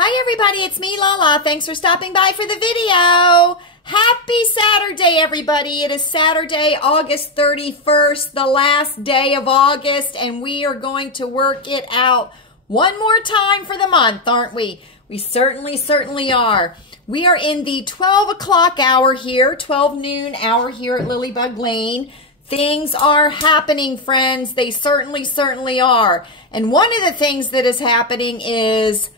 Hi everybody, it's me, Lala. Thanks for stopping by for the video. Happy Saturday, everybody. It is Saturday, August 31st, the last day of August, and we are going to work it out one more time for the month, aren't we? We certainly are. We are in the 12 o'clock hour here, 12 noon hour here at Lilleybugglane. Things are happening, friends. They certainly are. And one of the things that is happening is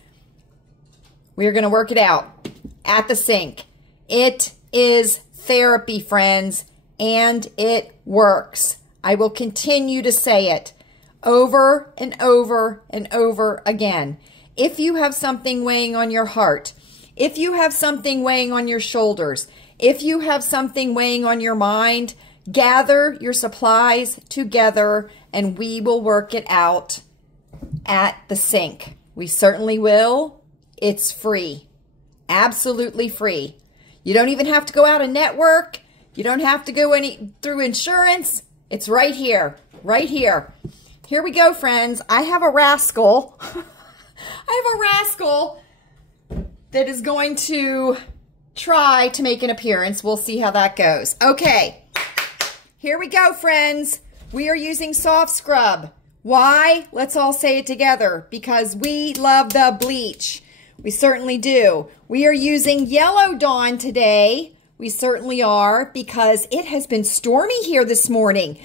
we're going to work it out at the sink. It is therapy, friends, and it works. I will continue to say it over and over and over again. If you have something weighing on your heart, if you have something weighing on your shoulders, if you have something weighing on your mind, gather your supplies together and we will work it out at the sink. We certainly will. It's free. Absolutely free. You don't even have to go out and network. You don't have to go through insurance. It's right here. Right here. Here we go, friends. I have a rascal. I have a rascal that is going to try to make an appearance. We'll see how that goes. Okay. Here we go, friends. We are using soft scrub. Why? Let's all say it together. Because we love the bleach. We certainly do. We are using Yellow Dawn today. We certainly are, because it has been stormy here this morning.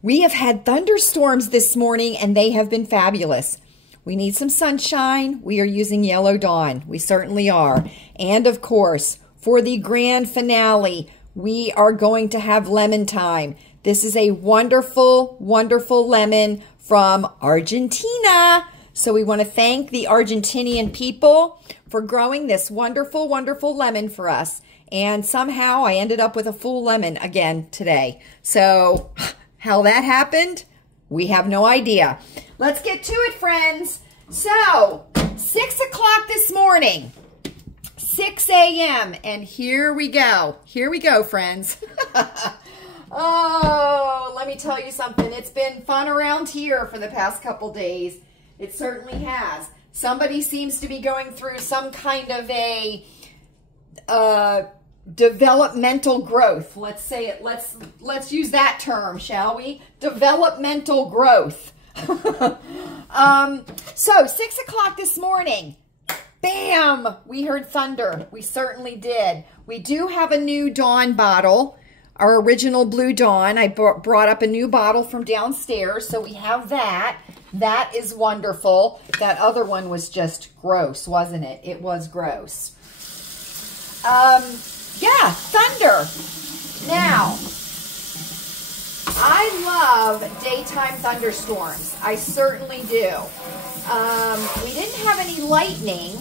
We have had thunderstorms this morning and they have been fabulous. We need some sunshine. We are using Yellow Dawn. We certainly are. And of course, for the grand finale, we are going to have lemon time. This is a wonderful, wonderful lemon from Argentina. So we want to thank the Argentinian people for growing this wonderful, wonderful lemon for us. And somehow I ended up with a full lemon again today. So how that happened, we have no idea. Let's get to it, friends. So 6 o'clock this morning, 6 a.m. And here we go. Here we go, friends. Oh, let me tell you something. It's been fun around here for the past couple days. It certainly has. Somebody seems to be going through some kind of a developmental growth. Let's say it. Let's use that term, shall we? Developmental growth. So 6 o'clock this morning, bam! We heard thunder. We certainly did. We do have a new Dawn bottle, our original Blue Dawn. I brought up a new bottle from downstairs, so we have that. That is wonderful. That other one was just gross, wasn't it? It was gross. Yeah, thunder. Now, I love daytime thunderstorms. I certainly do. We didn't have any lightning,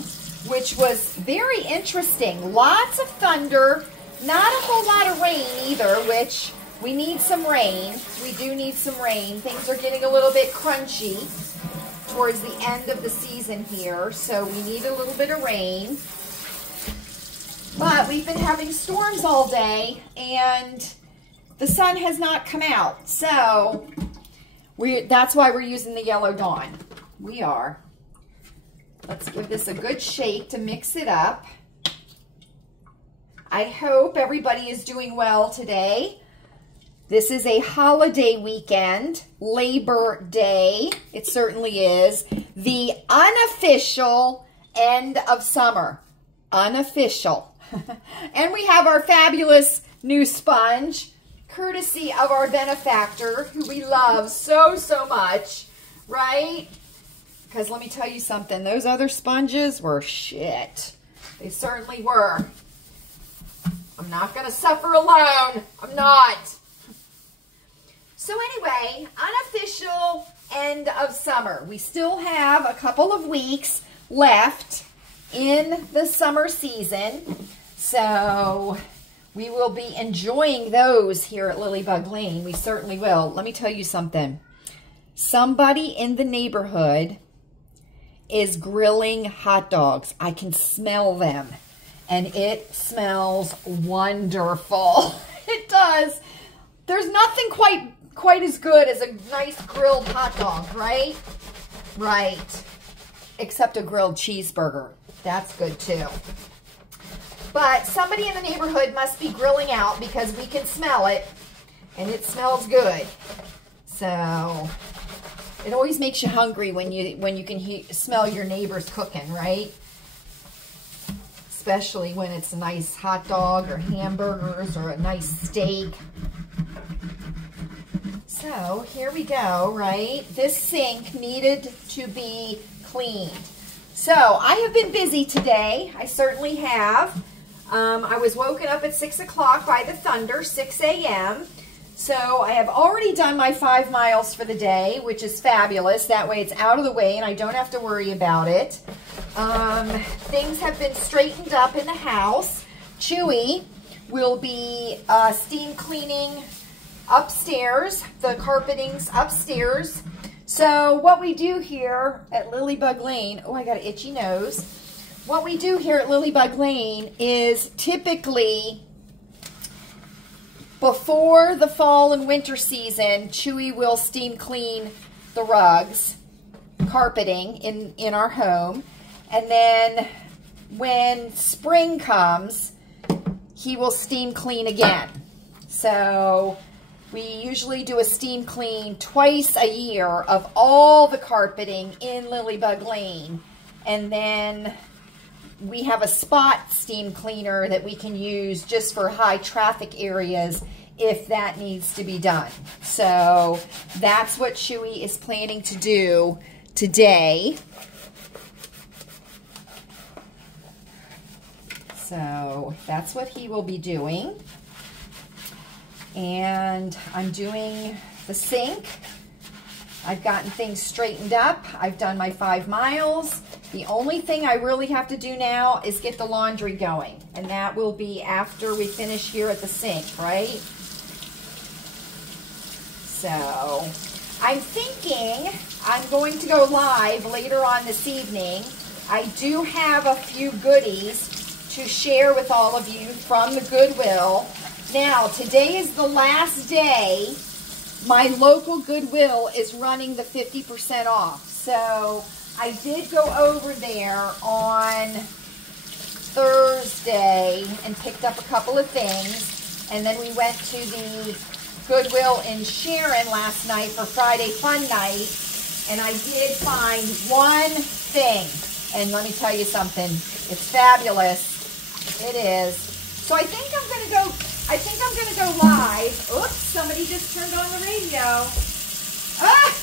which was very interesting. Lots of thunder, not a whole lot of rain either, which we need some rain. We do need some rain. Things are getting a little bit crunchy towards the end of the season here, so we need a little bit of rain. But we've been having storms all day, and the sun has not come out. So that's why we're using the Yellow Dawn. We are. Let's give this a good shake to mix it up. I hope everybody is doing well today. This is a holiday weekend, Labor Day. It certainly is. The unofficial end of summer. Unofficial. And we have our fabulous new sponge, courtesy of our benefactor, who we love so much, right? Because let me tell you something, those other sponges were shit. They certainly were. I'm not going to suffer alone. I'm not. So anyway, unofficial end of summer. We still have a couple of weeks left in the summer season. So we will be enjoying those here at Lilleybugglane. We certainly will. Let me tell you something. Somebody in the neighborhood is grilling hot dogs. I can smell them. And it smells wonderful. It does. There's nothing quite as good as a nice grilled hot dog, right? Right. except a grilled cheeseburger. That's good too. But somebody in the neighborhood must be grilling out because we can smell it, and it smells good. So it always makes you hungry when you can smell your neighbors cooking, right? Especially when it's a nice hot dog or hamburgers or a nice steak. So here we go, right? This sink needed to be cleaned. So I have been busy today. I certainly have. I was woken up at 6 o'clock by the thunder, 6 a.m. So I have already done my 5 miles for the day, which is fabulous. That way it's out of the way and I don't have to worry about it. Things have been straightened up in the house. Chewy will be steam cleaning upstairs, the carpeting's upstairs. So what we do here at Lilleybugglane, oh, I got an itchy nose. What we do here at Lilleybugglane is typically before the fall and winter season, Chewy will steam clean the rugs, carpeting in our home. And then when spring comes, he will steam clean again. So we usually do a steam clean twice a year of all the carpeting in Lilleybugglane. And then we have a spot steam cleaner that we can use just for high traffic areas if that needs to be done. So that's what Chewy is planning to do today. So that's what he will be doing. And I'm doing the sink. I've gotten things straightened up. I've done my 5 miles. The only thing I really have to do now is get the laundry going. And that will be after we finish here at the sink, right? So I'm thinking I'm going to go live later on this evening. I do have a few goodies to share with all of you from the Goodwill. Now, today is the last day. My local Goodwill is running the 50% off. So I did go over there on Thursday and picked up a couple of things. And then we went to the Goodwill in Sharon last night for Friday Fun Night. And I did find one thing. And let me tell you something. It's fabulous. It is. So I think I'm going to go live. Oops, somebody just turned on the radio. Ah!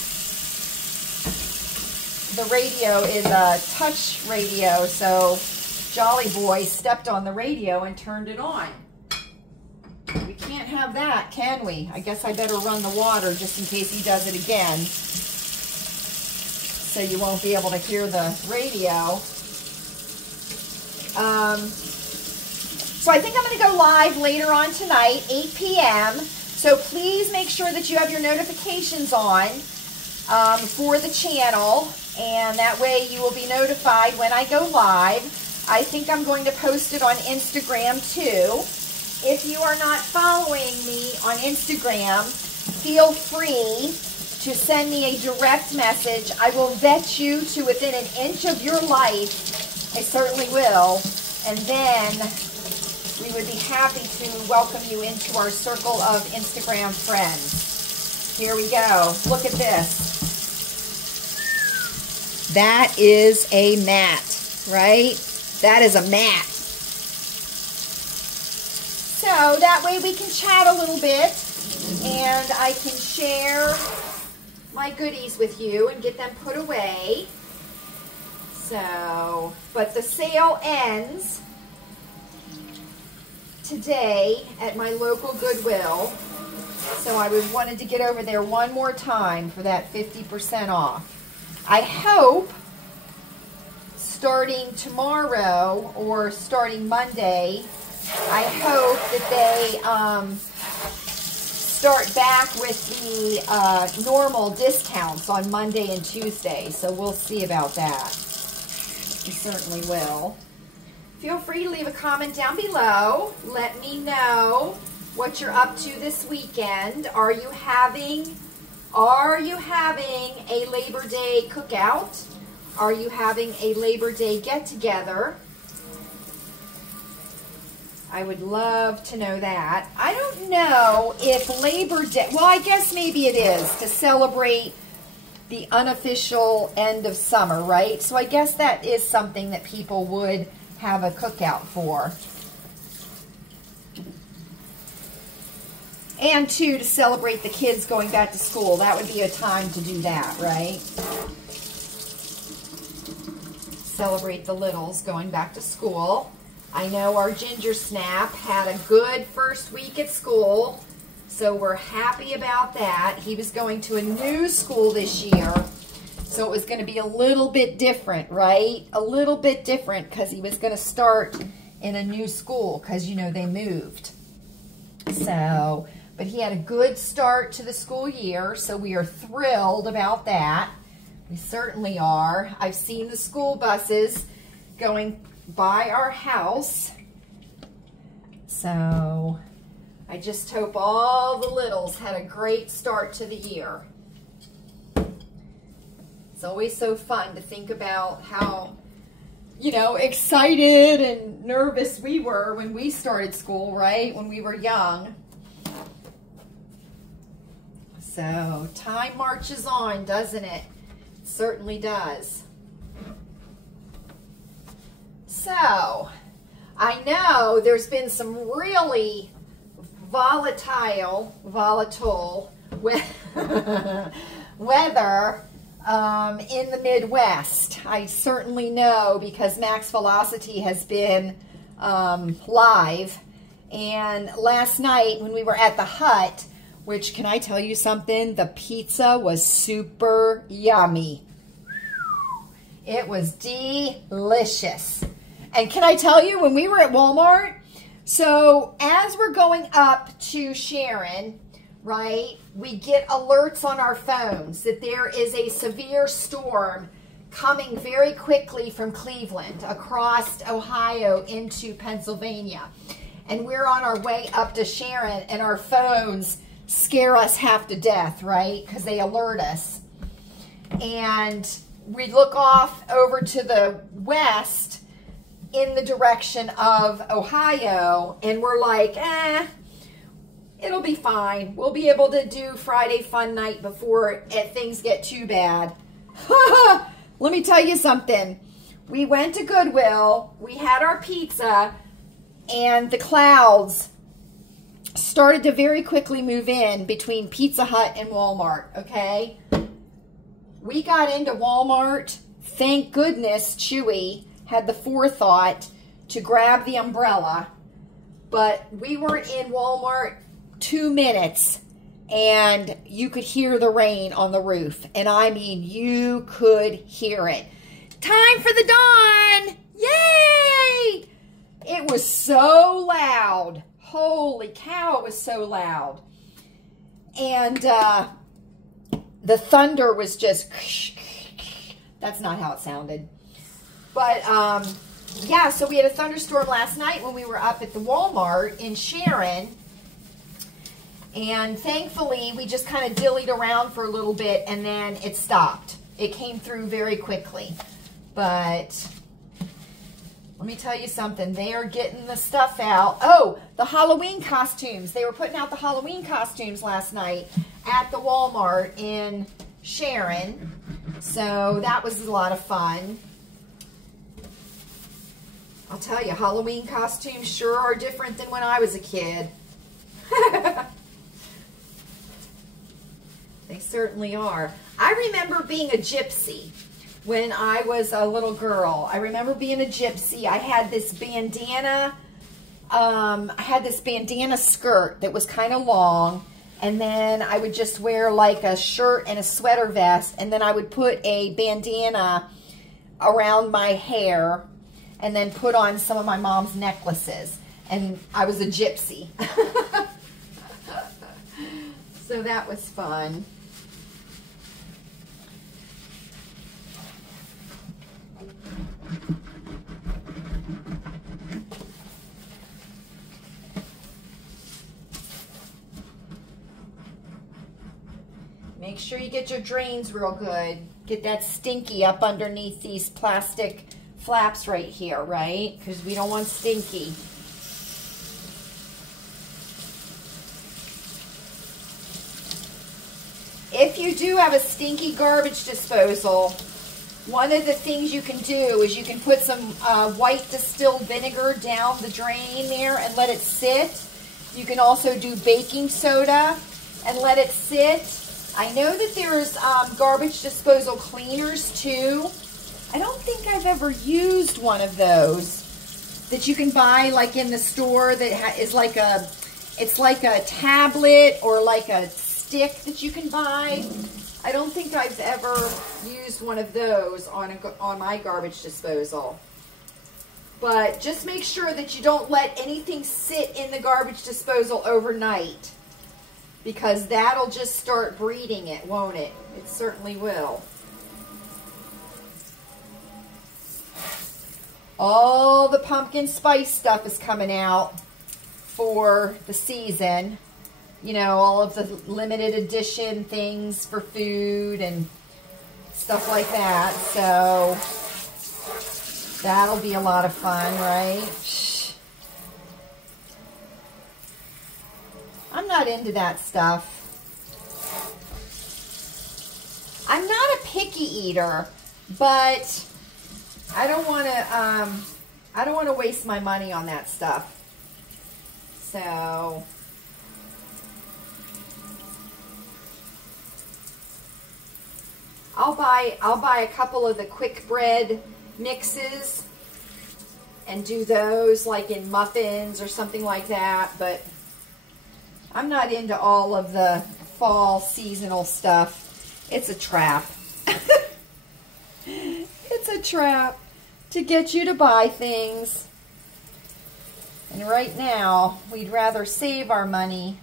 The radio is a touch radio, so Jolly Boy stepped on the radio and turned it on. We can't have that, can we? I guess I better run the water just in case he does it again. So you won't be able to hear the radio. So I think I'm going to go live later on tonight, 8 p.m. So please make sure that you have your notifications on for the channel. And that way you will be notified when I go live. I think I'm going to post it on Instagram too. If you are not following me on Instagram, feel free to send me a direct message. I will vet you to within an inch of your life. I certainly will. And then we would be happy to welcome you into our circle of Instagram friends. Here we go. Look at this. That is a mat, right? That is a mat. So that way we can chat a little bit and I can share my goodies with you and get them put away. So, but the sale ends today at my local Goodwill. So I wanted to get over there one more time for that 50% off. I hope starting tomorrow or starting Monday, I hope that they start back with the normal discounts on Monday and Tuesday. So we'll see about that. We certainly will. Feel free to leave a comment down below. Let me know what you're up to this weekend. Are you having a Labor Day cookout Are you having a Labor Day get-together? I would love to know that. I don't know if Labor Day, well, I guess maybe it is to celebrate the unofficial end of summer, right? So I guess that is something that people would have a cookout for. And too, to celebrate the kids going back to school. That would be a time to do that, right? Celebrate the littles going back to school. I know our Ginger Snap had a good first week at school, so we're happy about that. He was going to a new school this year, so it was going to be a little bit different, right? A little bit different because he was going to start in a new school because, you know, they moved. So, but he had a good start to the school year, so we are thrilled about that. We certainly are. I've seen the school buses going by our house. So I just hope all the littles had a great start to the year. It's always so fun to think about how, you know, excited and nervous we were when we started school, right? When we were young. So time marches on, doesn't it? It certainly does. So, I know there's been some really volatile weather in the Midwest. I certainly know because Max Velocity has been live. And last night when we were at the hut, which, can I tell you something? The pizza was super yummy. It was delicious. And can I tell you, when we were at Walmart, so as we're going up to Sharon, right, we get alerts on our phones that there is a severe storm coming very quickly from Cleveland across Ohio into Pennsylvania. And we're on our way up to Sharon, and our phones scare us half to death, right, because they alert us. And we look off over to the west in the direction of Ohio, and we're like, it'll be fine. We'll be able to do Friday Fun Night before things get too bad. Let me tell you something. We went to Goodwill, we had our pizza, and the clouds started to very quickly move in between Pizza Hut and Walmart, okay? We got into Walmart. Thank goodness Chewy had the forethought to grab the umbrella, but we weren't in Walmart 2 minutes and you could hear the rain on the roof. And I mean, you could hear it. Time for the dawn! Yay! It was so loud. Holy cow, it was so loud. And the thunder was just, that's not how it sounded. But, yeah, so we had a thunderstorm last night when we were up at the Walmart in Sharon. And thankfully, we just kind of dillied around for a little bit, and then it stopped. It came through very quickly. But let me tell you something. They are getting the stuff out. Oh, the Halloween costumes. They were putting out the Halloween costumes last night at the Walmart in Sharon. So that was a lot of fun. I'll tell you, Halloween costumes sure are different than when I was a kid. They certainly are. I remember being a gypsy when I was a little girl. I remember being a gypsy. I had this bandana. Skirt that was kind of long, and then I would just wear like a shirt and a sweater vest, and then I would put a bandana around my hair, and then put on some of my mom's necklaces, and I was a gypsy. So that was fun. Make sure you get your drains real good. get that stinky up underneath these plastic flaps right here, right? Because we don't want stinky. If you do have a stinky garbage disposal, one of the things you can do is you can put some white distilled vinegar down the drain there and let it sit. You can also do baking soda and let it sit. I know that there's garbage disposal cleaners too. I don't think I've ever used one of those that you can buy like in the store that is like a, it's like a tablet or like a stick that you can buy. I don't think I've ever used one of those on my garbage disposal. But just make sure that you don't let anything sit in the garbage disposal overnight, because that'll just start breeding it, won't it? It certainly will. All the pumpkin spice stuff is coming out for the season. You know, all of the limited edition things for food and stuff like that. So that'll be a lot of fun, right? I'm not into that stuff. I'm not a picky eater, but I don't want to waste my money on that stuff. So I'll buy a couple of the quick bread mixes and do those like in muffins or something like that, but I'm not into all of the fall seasonal stuff. It's a trap. It's a trap to get you to buy things. And right now, we'd rather save our money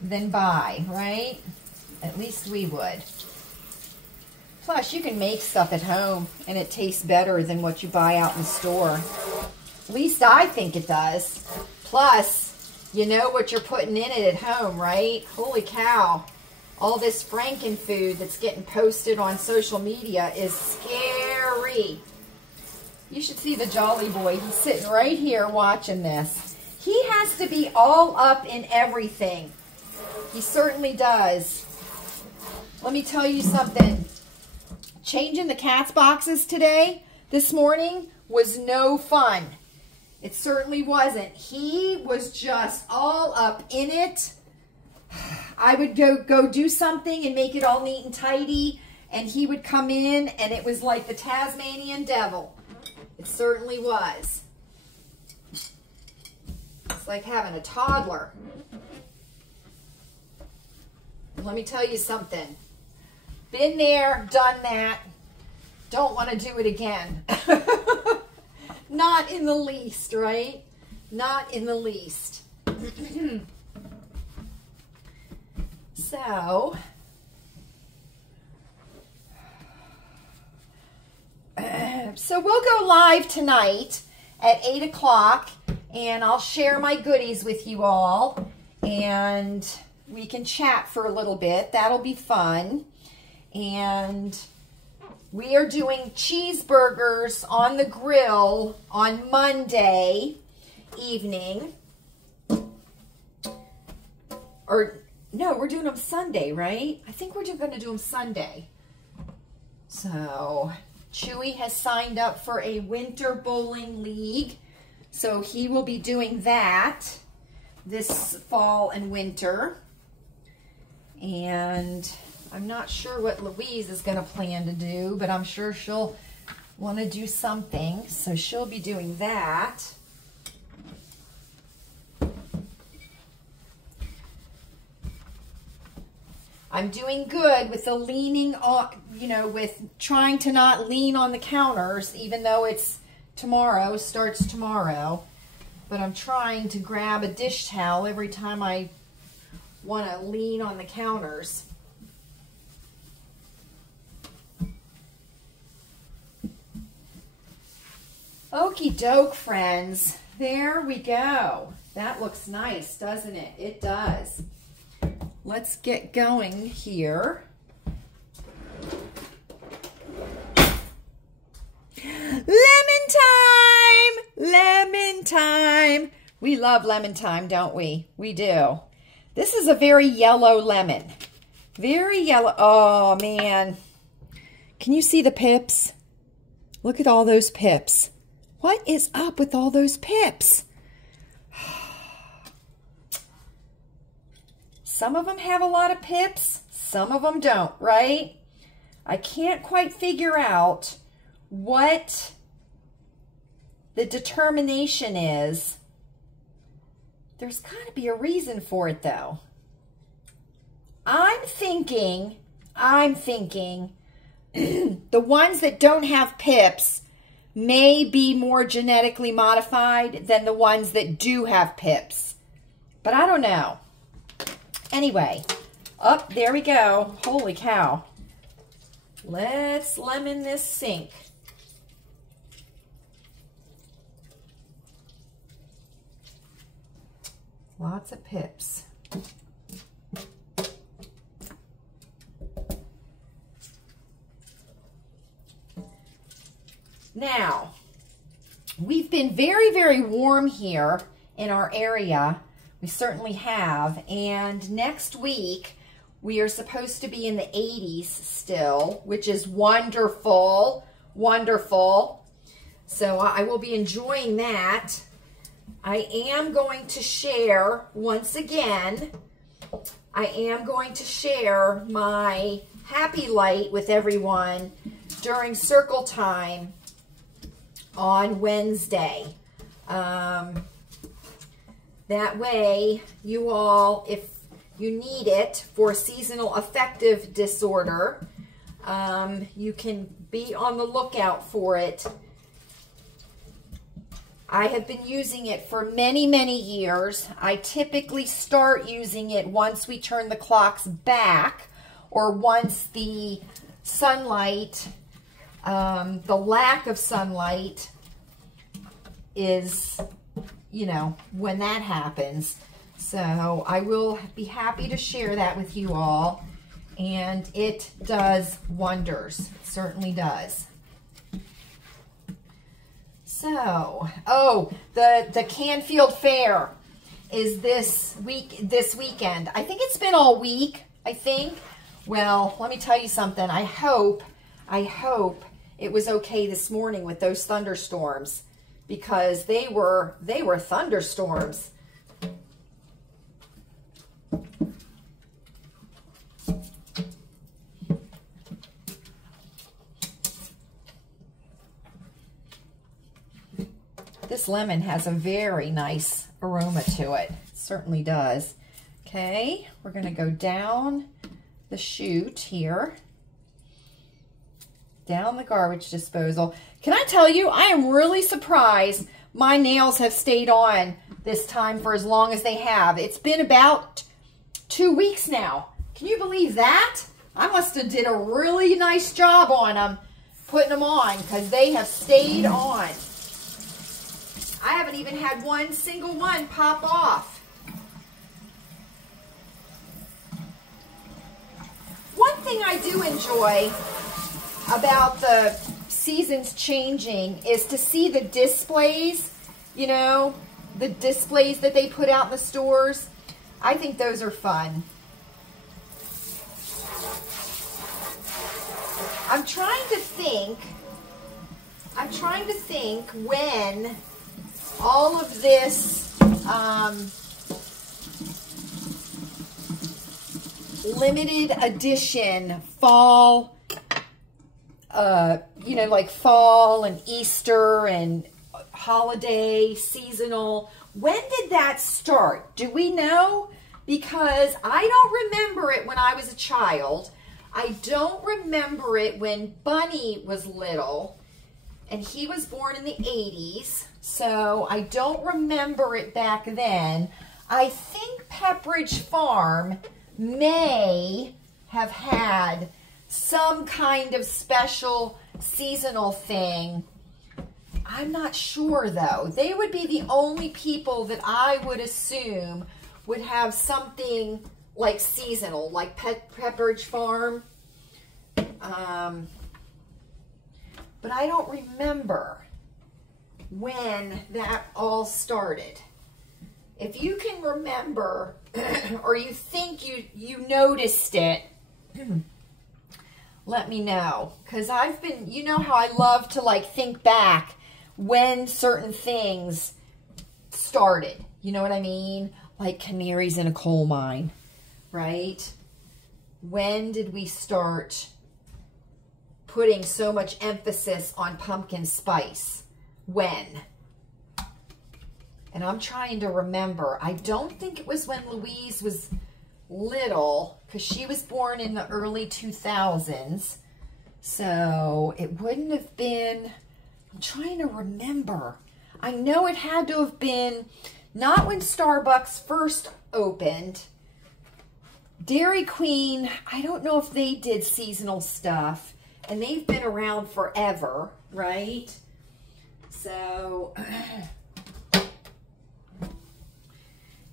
than buy, right? At least we would. Plus, you can make stuff at home, and it tastes better than what you buy out in the store. At least I think it does. Plus, you know what you're putting in it at home, right? Holy cow. All this Franken food that's getting posted on social media is scary. You should see the Jolly Boy. He's sitting right here watching this. He has to be all up in everything. He certainly does. Let me tell you something. Changing the cat's boxes this morning, was no fun. It certainly wasn't. He was just all up in it. I would go do something and make it all neat and tidy, and he would come in, and it was like the Tasmanian devil. It certainly was. It's like having a toddler. Let me tell you something. Been there, done that. Don't want to do it again. Not in the least, right? Not in the least. So, we'll go live tonight at 8 o'clock, and I'll share my goodies with you all, and we can chat for a little bit. That'll be fun. And we are doing cheeseburgers on the grill on Monday evening. Or, no, we're doing them Sunday, right? I think we're going to do them Sunday. So, Chewy has signed up for a winter bowling league. So, he will be doing that this fall and winter. And I'm not sure what Louise is going to plan to do, but I'm sure she'll want to do something. So she'll be doing that. I'm doing good with the leaning on, you know, with trying to not lean on the counters, even though it's tomorrow, starts tomorrow. But I'm trying to grab a dish towel every time I want to lean on the counters. Okie doke, friends. There we go. That looks nice, doesn't it? It does. Let's get going here. We love lemon thyme, don't we? We do. This is a very yellow lemon. Very yellow. Oh, man. Can you see the pips? Look at all those pips. What is up with all those pips? Some of them have a lot of pips. Some of them don't, right? I can't quite figure out what the determination is. There's got to be a reason for it, though. I'm thinking the ones that don't have pips may be more genetically modified than the ones that do have pips. But I don't know. Anyway, up there we go. Holy cow. Let's lemon this sink. Lots of pips. Now, we've been very, very warm here in our area. We certainly have. And next week, we are supposed to be in the 80s still, which is wonderful, wonderful. So I will be enjoying that. I am going to share, once again, I am going to share my happy light with everyone during circle time on Wednesday. That way, you all, if you need it for seasonal affective disorder, you can be on the lookout for it. I have been using it for many, many years. I typically start using it once we turn the clocks back, or once the sunlight, the lack of sunlight is, you know, when that happens. So I will be happy to share that with you all. And it does wonders. It certainly does. So, oh, the Canfield Fair is this weekend. I think it's been all week, I think. Well, let me tell you something. I hope it was okay this morning with those thunderstorms, because they were thunderstorms. This lemon has a very nice aroma to it. It certainly does. Okay, we're going to go down the chute here. Down the garbage disposal. Can I tell you, I am really surprised my nails have stayed on this time for as long as they have. It's been about 2 weeks now. Can you believe that? I must have did a really nice job on them, putting them on, because they have stayed on. I haven't even had one single one pop off. One thing I do enjoy about the seasons changing is to see the displays, you know, the displays that they put out in the stores. I think those are fun. I'm trying to think when all of this limited edition fall, you know, like fall and Easter and holiday, seasonal, when did that start? Do we know? Because I don't remember it when I was a child. I don't remember it when Bunny was little, and he was born in the 80s. So I don't remember it back then. I think Pepperidge Farm may have had some kind of special seasonal thing. I'm not sure though. They would be the only people that I would assume would have something like seasonal, like Pepperidge Farm. But I don't remember when that all started. If you can remember or you think you noticed it, let me know. Because I've been, you know how I love to like think back when certain things started. You know what I mean? Like canaries in a coal mine, right? When did we start putting so much emphasis on pumpkin spice? When? And I'm trying to remember. I don't think it was when Louise was little, because she was born in the early 2000s. So it wouldn't have been, I'm trying to remember. I know it had to have been not when Starbucks first opened. Dairy Queen, I don't know if they did seasonal stuff, and they've been around forever, right? So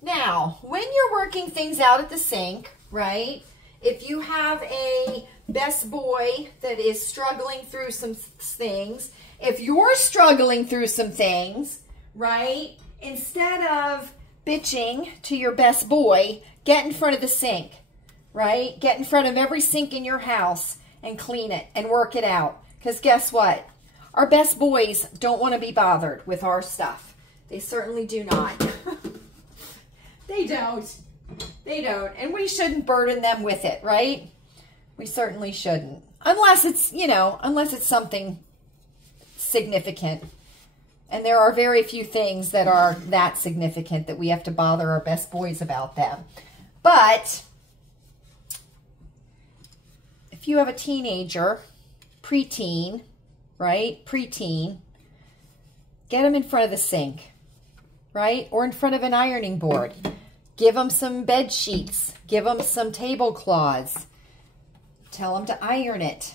now, when you're working things out at the sink, right? If you have a best boy that is struggling through some things, if you're struggling through some things, right? Instead of bitching to your best boy, get in front of the sink, right? Get in front of every sink in your house and clean it and work it out. Because guess what? Our best boys don't want to be bothered with our stuff. They certainly do not. They don't. They don't. And we shouldn't burden them with it, right? We certainly shouldn't. Unless it's, you know, unless it's something significant. And there are very few things that are that significant that we have to bother our best boys about them. But if you have a teenager, preteen, right? Preteen, get them in front of the sink, right? Or in front of an ironing board. Give them some bed sheets. Give them some tablecloths. Tell them to iron it.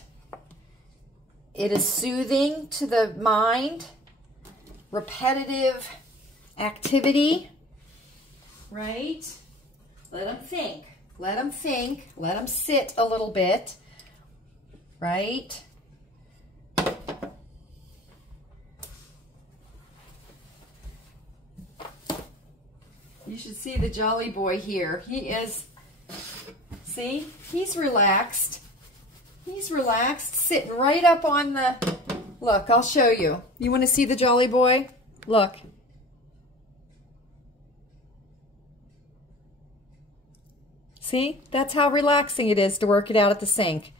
It is soothing to the mind. Repetitive activity, right? Let them think. Let them think. Let them sit a little bit, right? You should see the jolly boy here. He is, see, he's relaxed. He's relaxed, sitting right up on the, look, I'll show you. You want to see the jolly boy? Look. See, that's how relaxing it is to work it out at the sink.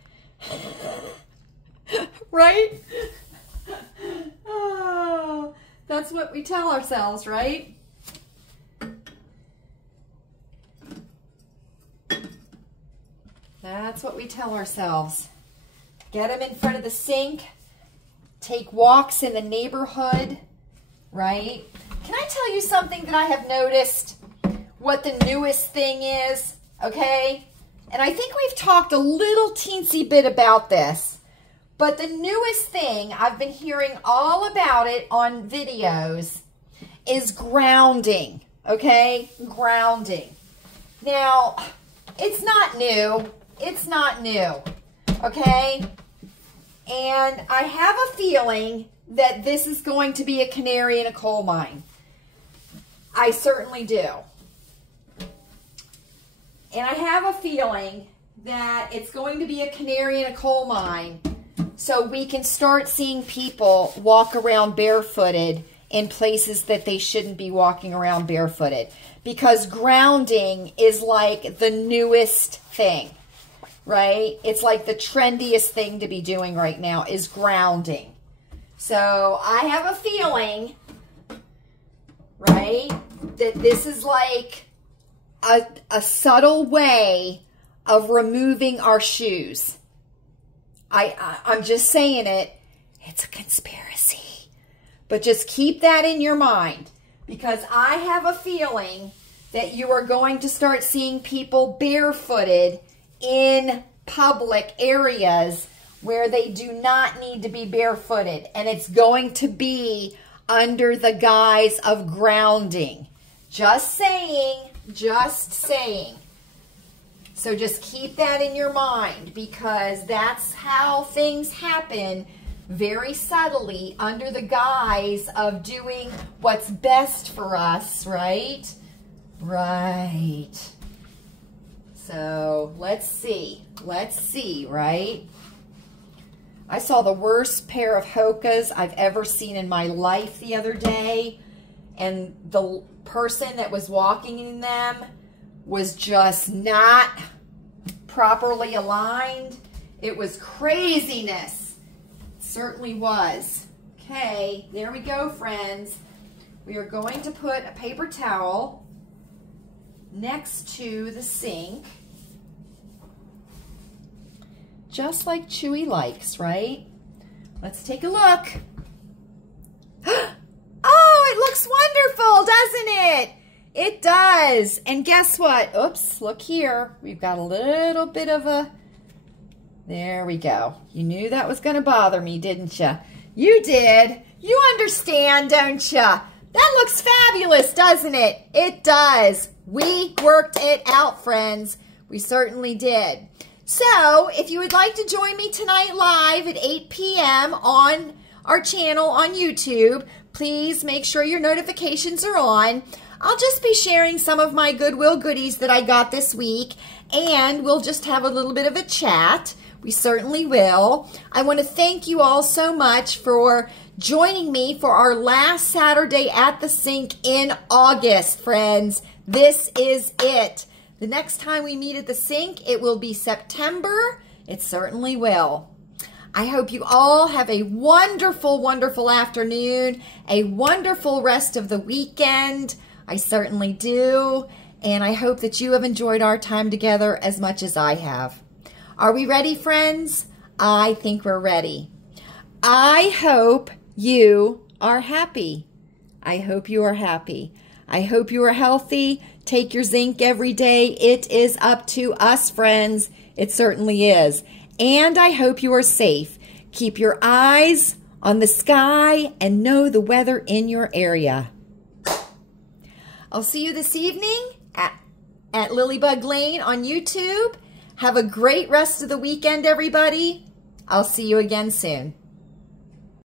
Right? Oh, that's what we tell ourselves, right? That's what we tell ourselves. Get them in front of the sink. Take walks in the neighborhood, right? Can I tell you something that I have noticed? What the newest thing is, okay? And I think we've talked a little teensy bit about this. But the newest thing, I've been hearing all about it on videos, is grounding, okay? Grounding. Now, it's not new. It's not new, okay? And I have a feeling that this is going to be a canary in a coal mine. I certainly do. And I have a feeling that it's going to be a canary in a coal mine so we can start seeing people walk around barefooted in places that they shouldn't be walking around barefooted. Because grounding is like the newest thing. Right? It's like the trendiest thing to be doing right now is grounding. So I have a feeling, right, that this is like a subtle way of removing our shoes. I'm just saying it. It's a conspiracy. But just keep that in your mind, because I have a feeling that you are going to start seeing people barefooted in public areas where they do not need to be barefooted. And it's going to be under the guise of grounding. Just saying, just saying. So just keep that in your mind, because that's how things happen very subtly under the guise of doing what's best for us, right? Right. So let's see, right? I saw the worst pair of Hokas I've ever seen in my life the other day, and the person that was walking in them was just not properly aligned. It was craziness. It certainly was. Okay, there we go, friends. We are going to put a paper towel next to the sink, just like Chewy likes, right? Let's take a look. Oh, it looks wonderful, doesn't it? It does. And guess what? Oops, look here. We've got a little bit of a... There we go. You knew that was going to bother me, didn't you? You did. You understand, don't you? That looks fabulous, doesn't it? It does. We worked it out, friends. We certainly did. So, if you would like to join me tonight live at 8 p.m. on our channel on YouTube, please make sure your notifications are on. I'll just be sharing some of my Goodwill goodies that I got this week, and we'll just have a little bit of a chat. We certainly will. I want to thank you all so much for joining me for our last Saturday at the Sink in August, friends. This is it. The next time we meet at the sink, it will be September. It certainly will. I hope you all have a wonderful, wonderful afternoon, a wonderful rest of the weekend. I certainly do. And I hope that you have enjoyed our time together as much as I have. Are we ready, friends? I think we're ready. I hope you are happy. I hope you are happy. I hope you are healthy. Take your zinc every day. It is up to us, friends. It certainly is. And I hope you are safe. Keep your eyes on the sky and know the weather in your area. I'll see you this evening at Lilleybugglane on YouTube. Have a great rest of the weekend, everybody. I'll see you again soon.